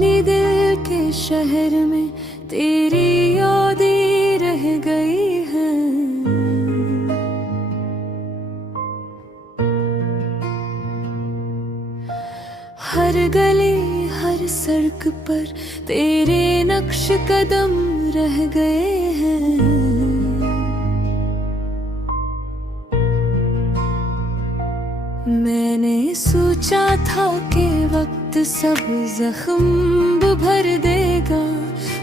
खाली दिल के शहर में तेरी यादें रह गई हैं। हर गली हर सड़क पर तेरे नक्श कदम रह गए हैं। मैंने सोचा था कि वक्त सब जख्म भर देगा,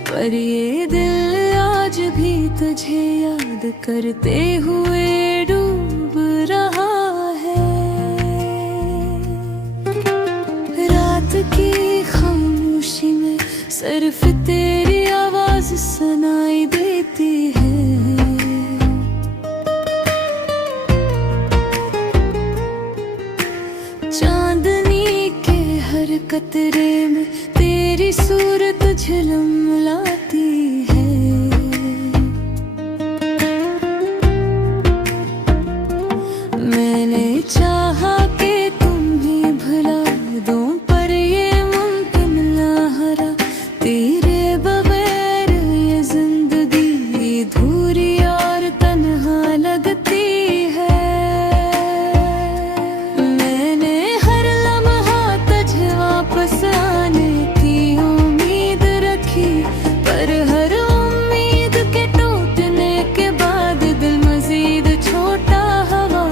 पर ये दिल आज भी तुझे याद करते हुए डूब रहा है। रात की खामोशी में सिर्फ तेरी आवाज सुनाई देती है। चांदनी के हर कतरे में तेरी सूरत झिलमिलाती है। मैंने चाहा कि तुम्हें भुला दूं, पर ये मुमकिन ना हरा। तेरे बगैर ये जिंदगी अधूरी और तन्हा लगती है। मैंने हर लम्हा तुझे वापस आने की उम्मीद रखी, पर हर उम्मीद के टूटने के बाद दिल मजीद छोटा हुआ।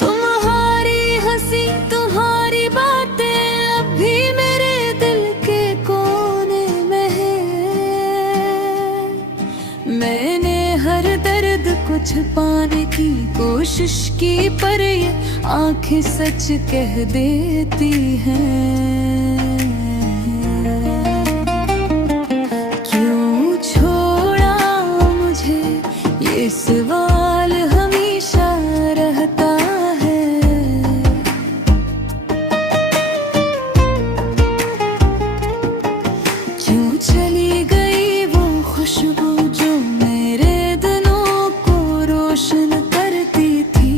तुम्हारी हंसी तुम्हारी बातें अब भी मेरे दिल के कोने में है। मैंने हर दर्द को छुपाने की कोशिश की, पर ये आंखें सच कह देती हैं। क्यों छोड़ा मुझे ये सवाल हमेशा रहता है। क्यों चली गई वो खुशबू जो मेरे दिनों को रोशन करती थी।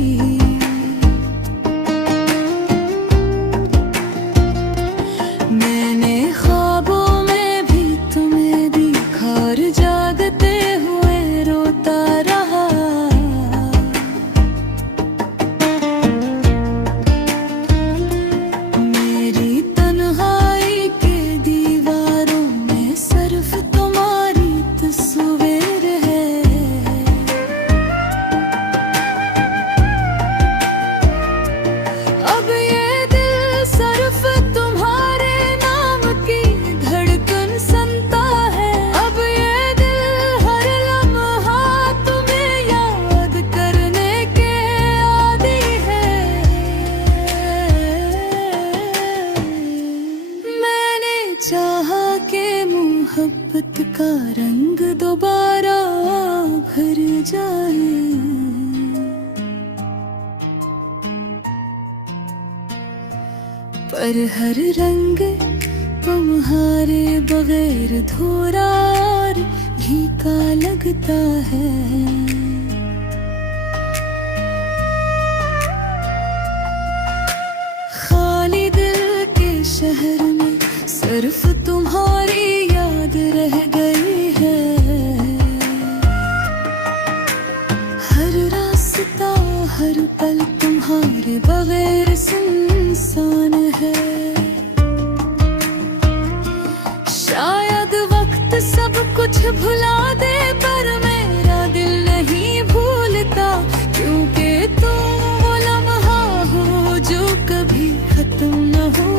मैंने ख्वाबों में भी तुम्हें देखा और जागते हुए रोता रहा। मेरी तन्हाई के दीवारों में सिर्फ तुम्हारी तस्वीर है। अब ये दिल सिर्फ तुम्हारे नाम की धड़कन सुनता है। अब ये दिल हर लम्हा तुम्हें याद करने के आदी है। मैंने चाहा कि मोहब्बत का रंग दोबारा भर जाए, पर हर रंग तुम्हारे बगैर अधूरा और फीका लगता है। खाली दिल के शहर में सिर्फ तुम्हारी याद रह गई है। हर रास्ता हर पल तुम्हारे बगैर सुनसान है। शायद वक्त सब कुछ भुला दे, पर मेरा दिल नहीं भूलता, क्योंकि तुम वो लम्हा हो जो कभी खत्म न हो।